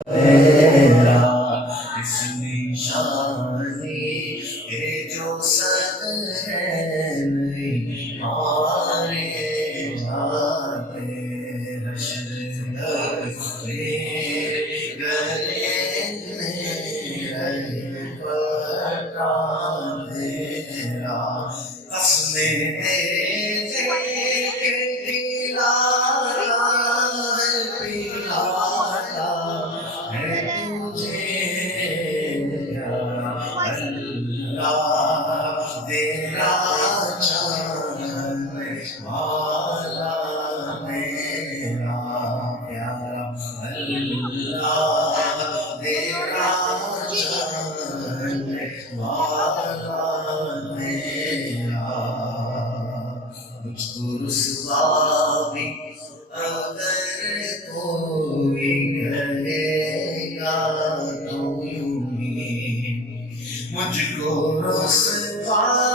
تیرا اس نشانی ہے جو سد ہے نہیں مارے جاتے حشر تک میرے گلے میں رہے پٹا تیرا قسمیں دے دے کے دلایا ہے پلایا ہے تجھے پیارا اللہ تیرا چاند والا میرا پیارا اللہ تیرا چاند والا میرا مجھ کو رسوا بھی اگر کوئی کہے گا تو یوں ہی مجھ کو رسوا